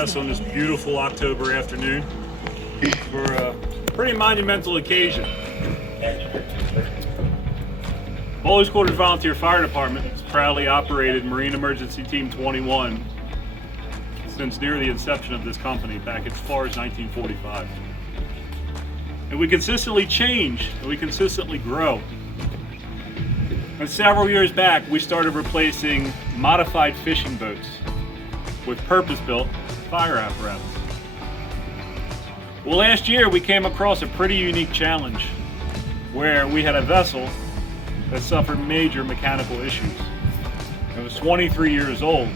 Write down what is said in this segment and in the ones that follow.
us on this beautiful October afternoon for a pretty monumental occasion. Bowleys Quarters Volunteer Fire Department has proudly operated Marine Emergency Team 21 since near the inception of this company back as far as 1945. And we consistently change and we consistently grow. And several years back, we started replacing modified fishing boats with purpose-built fire apparatus. Well, last year we came across a pretty unique challenge where we had a vessel that suffered major mechanical issues. It was 23 years old,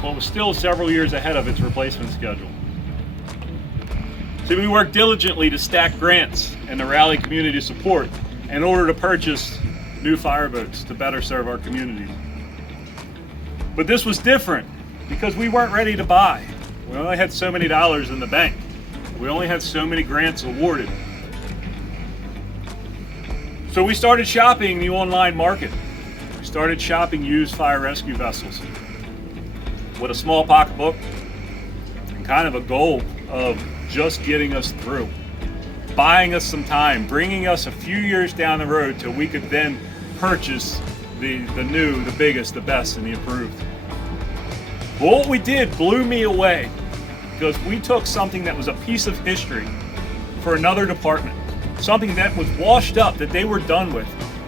but was still several years ahead of its replacement schedule. So we worked diligently to stack grants and to rally community support in order to purchase new fireboats to better serve our communities. But this was different because we weren't ready to buy. We only had so many dollars in the bank. We only had so many grants awarded. So we started shopping the online market. We started shopping used fire rescue vessels with a small pocketbook and kind of a goal of just getting us through, buying us some time, bringing us a few years down the road till we could then purchase the new, the biggest, the best, and the improved. But what we did blew me away because we took something that was a piece of history for another department, something that was washed up, that they were done with,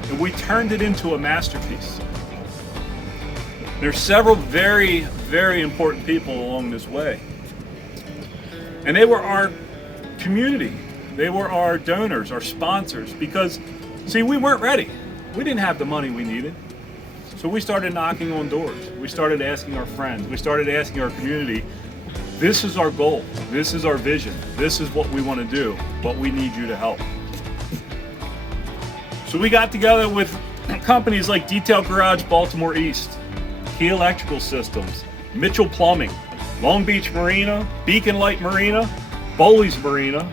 and we turned it into a masterpiece. There's several very, very important people along this way. And they were our community. They were our donors, our sponsors, because, see, we weren't ready. We didn't have the money we needed. So we started knocking on doors. We started asking our friends. We started asking our community, this is our goal. This is our vision. This is what we want to do, but we need you to help. So we got together with companies like Detail Garage Baltimore East, Key Electrical Systems, Mitchell Plumbing, Long Beach Marina, Beacon Light Marina, Bowleys Marina,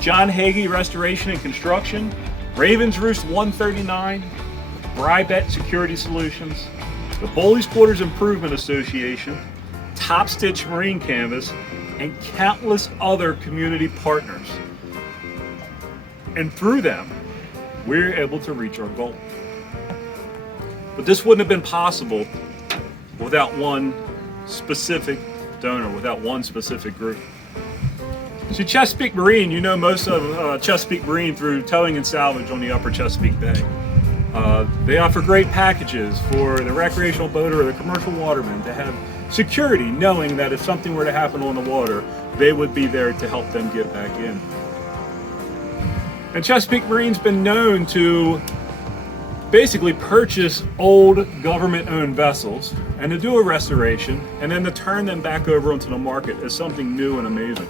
John Hagee Restoration and Construction, Ravens Roost 139, Bribet Security Solutions, the Bowleys Quarters Improvement Association, Top Stitch Marine Canvas, and countless other community partners. And through them, we're able to reach our goal. But this wouldn't have been possible without one specific donor, without one specific group. See, Chesapeake Marine, you know most of Chesapeake Marine through towing and salvage on the upper Chesapeake Bay. They offer great packages for the recreational boater or the commercial waterman to have security, knowing that if something were to happen on the water, they would be there to help them get back in. And Chesapeake Marine's been known to basically purchase old government-owned vessels and to do a restoration and then to turn them back over onto the market as something new and amazing.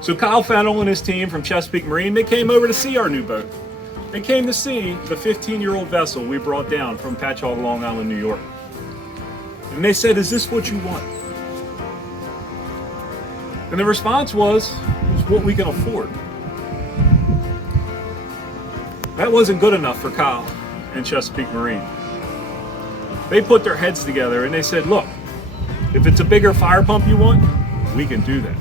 So Kyle Fennell and his team from Chesapeake Marine, they came over to see our new boat. They came to see the 15-year-old vessel we brought down from Patchogue, Long Island, New York. And they said, is this what you want? And the response was, it's what we can afford. That wasn't good enough for Kyle and Chesapeake Marine. They put their heads together and they said, look, if it's a bigger fire pump you want, we can do that.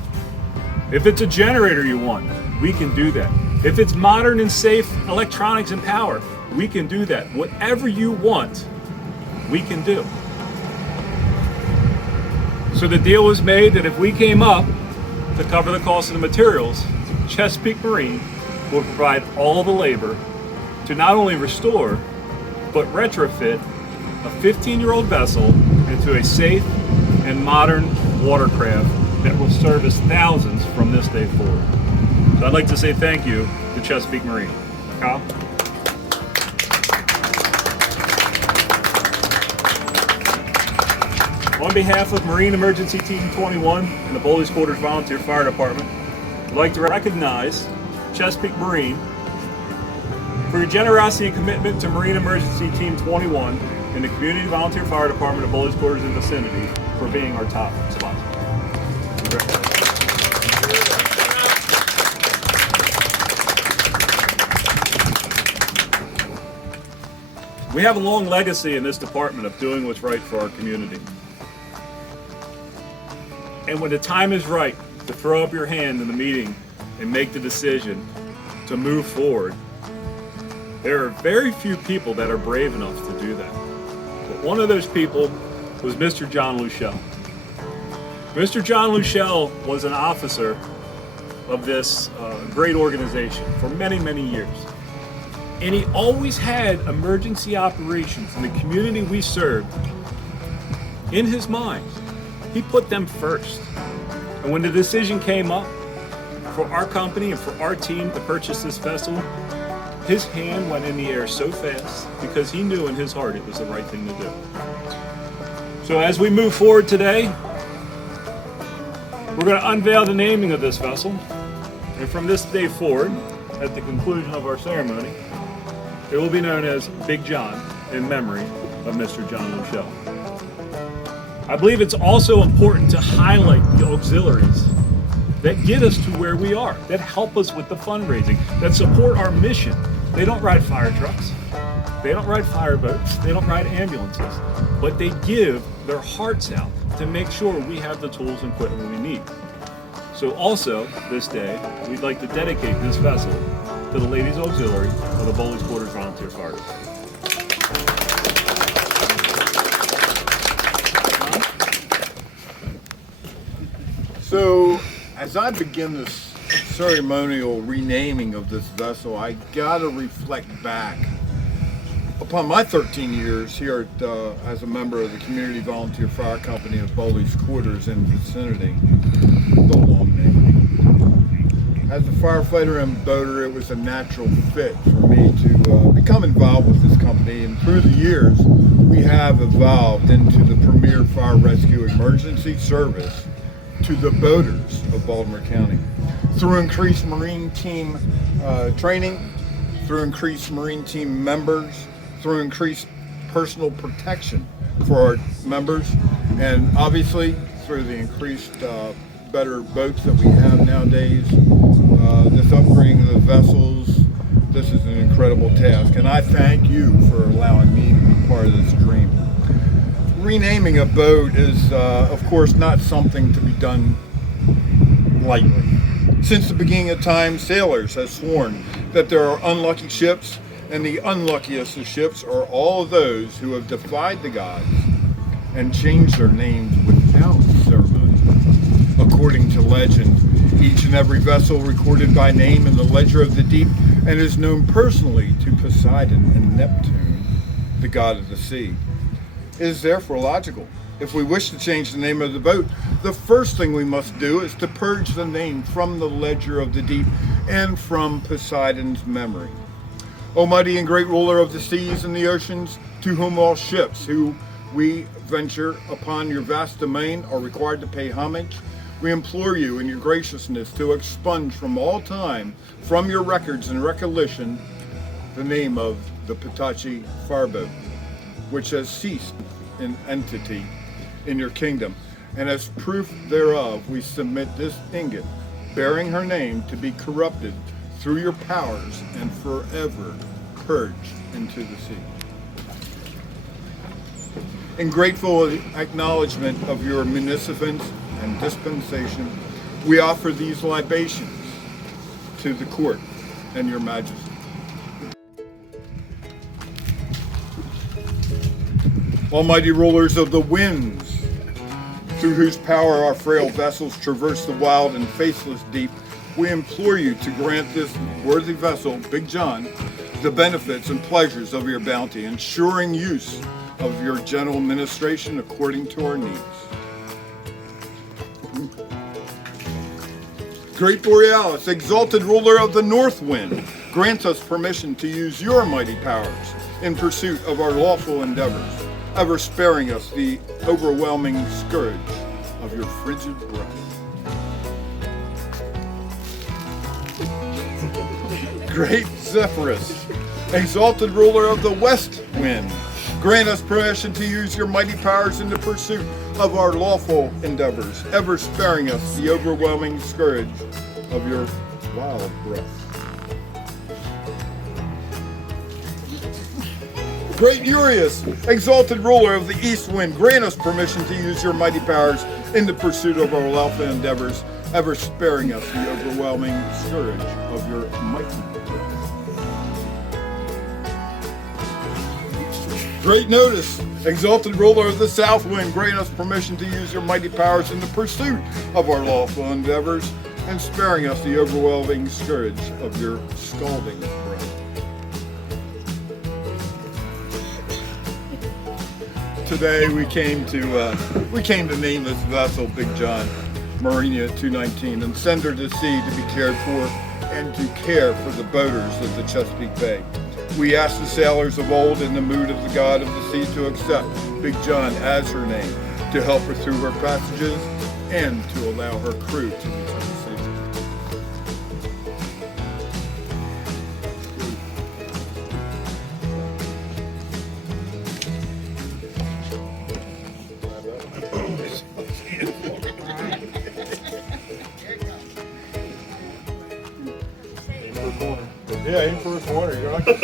If it's a generator you want, we can do that. If it's modern and safe electronics and power, we can do that. Whatever you want, we can do. So the deal was made that if we came up to cover the cost of the materials, Chesapeake Marine will provide all the labor to not only restore, but retrofit a 15-year-old vessel into a safe and modern watercraft that will service thousands from this day forward. So I'd like to say thank you to Chesapeake Marine. Kyle? On behalf of Marine Emergency Team 21 and the Bowleys Quarters Volunteer Fire Department, I'd like to recognize Chesapeake Marine for your generosity and commitment to Marine Emergency Team 21 and the Community Volunteer Fire Department of Bowleys Quarters and vicinity for being our top sponsor. We have a long legacy in this department of doing what's right for our community. And when the time is right to throw up your hand in the meeting and make the decision to move forward, there are very few people that are brave enough to do that. But one of those people was Mr. John Leucshel. Mr. John Leucshel was an officer of this great organization for many, many years. And he always had emergency operations in the community we served in his mind. He put them first. And when the decision came up for our company and for our team to purchase this vessel, his hand went in the air so fast because he knew in his heart it was the right thing to do. So as we move forward today, we're going to unveil the naming of this vessel. And from this day forward, at the conclusion of our ceremony, it will be known as Big John in memory of Mr. John Leucshel. I believe it's also important to highlight the auxiliaries that get us to where we are, that help us with the fundraising, that support our mission. They don't ride fire trucks, they don't ride fire boats, they don't ride ambulances, but they give their hearts out to make sure we have the tools and equipment we need. So also, this day, we'd like to dedicate this vessel to the Ladies Auxiliary of the Bowleys Quarters Volunteer Fire Department. So, as I begin this ceremonial renaming of this vessel, I gotta reflect back upon my 13 years here at, as a member of the Community Volunteer Fire Company of Bowleys Quarters and vicinity. The long name. As a firefighter and boater, it was a natural fit for me to become involved with this company, and through the years, we have evolved into the premier fire rescue emergency service to the boaters of Baltimore County. Through increased Marine team training, through increased Marine team members, through increased personal protection for our members, and obviously through the increased better boats that we have nowadays, this upgrading of the vessels, this is an incredible task, and I thank you for allowing me to be part of this dream. Renaming a boat is, of course, not something to be done lightly. Since the beginning of time, sailors have sworn that there are unlucky ships, and the unluckiest of ships are all those who have defied the gods and changed their names without ceremony. According to legend, each and every vessel recorded by name in the ledger of the deep and is known personally to Poseidon and Neptune, the god of the sea. It is therefore logical. If we wish to change the name of the boat, the first thing we must do is to purge the name from the ledger of the deep and from Poseidon's memory. Almighty and great ruler of the seas and the oceans, to whom all ships who we venture upon your vast domain are required to pay homage, we implore you in your graciousness to expunge from all time, from your records and recollection, the name of the Patachi fireboat, which has ceased in entity in your kingdom, and as proof thereof we submit this ingot bearing her name to be corrupted through your powers and forever purged into the sea. In grateful acknowledgement of your munificence and dispensation, we offer these libations to the court and your majesty. Almighty rulers of the winds, through whose power our frail vessels traverse the wild and faithless deep, we implore you to grant this worthy vessel, Big John, the benefits and pleasures of your bounty, ensuring use of your gentle administration according to our needs. Great Borealis, exalted ruler of the north wind, grant us permission to use your mighty powers in pursuit of our lawful endeavors, ever sparing us the overwhelming scourge of your frigid breath. Great Zephyrus, exalted ruler of the west wind, grant us permission to use your mighty powers in the pursuit of our lawful endeavors, ever sparing us the overwhelming scourge of your wild breath. Great Urius, exalted ruler of the east wind, grant us permission to use your mighty powers in the pursuit of our lawful endeavors, ever sparing us the overwhelming scourge of your mighty will. Great Notice, exalted ruler of the south wind, grant us permission to use your mighty powers in the pursuit of our lawful endeavors, and sparing us the overwhelming scourge of your scalding breath. Today we came to name this vessel Big John, Marina 219, and send her to sea to be cared for and to care for the boaters of the Chesapeake Bay. We ask the sailors of old in the mood of the god of the sea to accept Big John as her name, to help her through her passages, and to allow her crew to return safely. Yeah, aim for his water. You're not gonna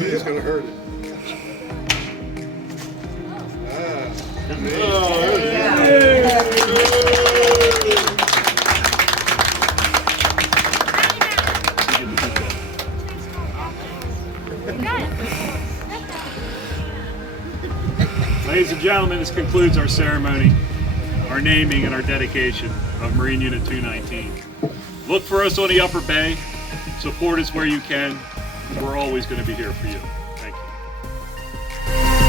it's gonna hurt it. Ladies and gentlemen, this concludes our ceremony, our naming and our dedication of Marine Unit 219. Look for us on the Upper Bay. Support us where you can. We're always going to be here for you. Thank you.